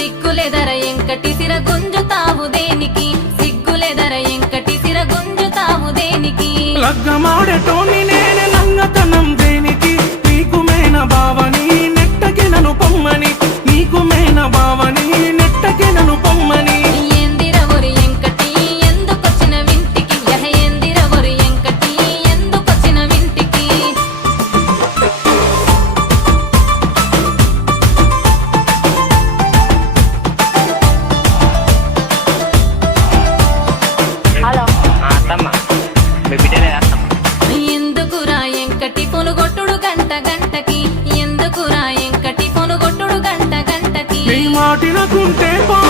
సిగ్గులేదర ఎంకటి సిర గుంజుతావు దేనికి సిగ్గులేదర ఎంకటి సిర గుంజుతావు దేనికి లగ్గమాడటోని నేను లంగతనం దేనికి నీకు మేన బావని నెట్టకి నన్ను పొమ్మని నీకు మేన బావని నెట్టకి నన్ను పొమ్మని ఎందిరవరు ఎంకటి ఎందుకొచ్చిన వింటికి యహ ఎందిరవరు ఎంకటి ఎందుకొచ్చిన వింటికి హలో అత్తమ్మ మీ బిడ్డలే అత్తమ్మ ఎందుకురా ఎంకటి పొనుగొట్టుడు గంట గంటకి ఎందుకురా ఎంకటి పొనుగొట్టుడు గంట గంటకి నీ మాటినకుంటే